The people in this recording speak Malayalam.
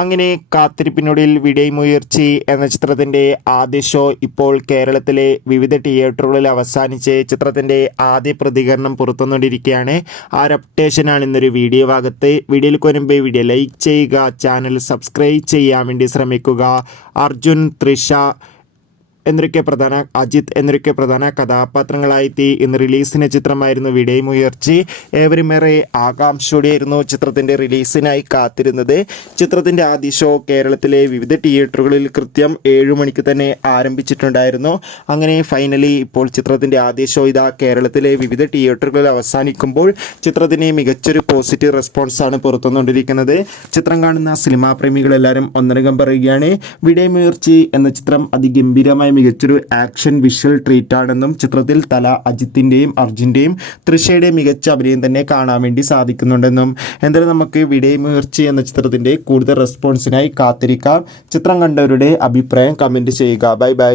അങ്ങനെ കാത്തിരിപ്പിനൊടുവിൽ വിടൈമുയർച്ചി എന്ന ചിത്രത്തിൻ്റെ ആദ്യ ഷോ ഇപ്പോൾ കേരളത്തിലെ വിവിധ തിയേറ്ററുകളിൽ അവസാനിച്ച് ചിത്രത്തിൻ്റെ ആദ്യ പ്രതികരണം പുറത്തുവന്നുകൊണ്ടിരിക്കുകയാണ്. ആ ഒരു അപ്ഡേഷനാണ് ഇന്നൊരു വീഡിയോ ഭാഗത്ത്. വീഡിയോയിൽ വരുമ്പോൾ വീഡിയോ ലൈക്ക് ചെയ്യുക, ചാനൽ സബ്സ്ക്രൈബ് ചെയ്യാൻ വേണ്ടി ശ്രമിക്കുക. അർജുൻ, തൃഷ അജിത്ത് എന്നൊക്കെ പ്രധാന കഥാപാത്രങ്ങളായെത്തി ഇന്ന് റിലീസിന് ചിത്രമായിരുന്നു വിടൈമുയർച്ചി. ഏവരുമേറെ ആകാംക്ഷയോടെയായിരുന്നു ചിത്രത്തിൻ്റെ റിലീസിനായി കാത്തിരുന്നത്. ചിത്രത്തിൻ്റെ ആദ്യ ഷോ കേരളത്തിലെ വിവിധ തിയേറ്ററുകളിൽ കൃത്യം 7 മണിക്ക് തന്നെ ആരംഭിച്ചിട്ടുണ്ടായിരുന്നു. അങ്ങനെ ഫൈനലി ഇപ്പോൾ ചിത്രത്തിൻ്റെ ആദ്യ ഷോ ഇതാ കേരളത്തിലെ വിവിധ തിയേറ്ററുകളിൽ അവസാനിക്കുമ്പോൾ ചിത്രത്തിന് മികച്ചൊരു പോസിറ്റീവ് റെസ്പോൺസാണ് പുറത്തുവന്നുകൊണ്ടിരിക്കുന്നത്. ചിത്രം കാണുന്ന സിനിമാ പ്രേമികളെല്ലാവരും ഒന്നടങ്കം പറയുകയാണ്, വിടൈമുയർച്ചി എന്ന ചിത്രം അതിഗംഭീരമായി മികച്ചൊരു ആക്ഷൻ വിഷ്വൽ ട്രീറ്റ് ആണെന്നും ചിത്രത്തിൽ തല അജിത്തിൻ്റെയും അർജുൻ്റെയും തൃഷയുടെയും മികച്ച അഭിനയം തന്നെ കാണാൻ വേണ്ടി സാധിക്കുന്നുണ്ടെന്നും. എന്തായാലും നമുക്ക് വിടൈമുയർച്ചി എന്ന ചിത്രത്തിൻ്റെ കൂടുതൽ റെസ്പോൺസിനായി കാത്തിരിക്കാം. ചിത്രം കണ്ടവരുടെ അഭിപ്രായം കമൻറ്റ് ചെയ്യുക. Bye bye.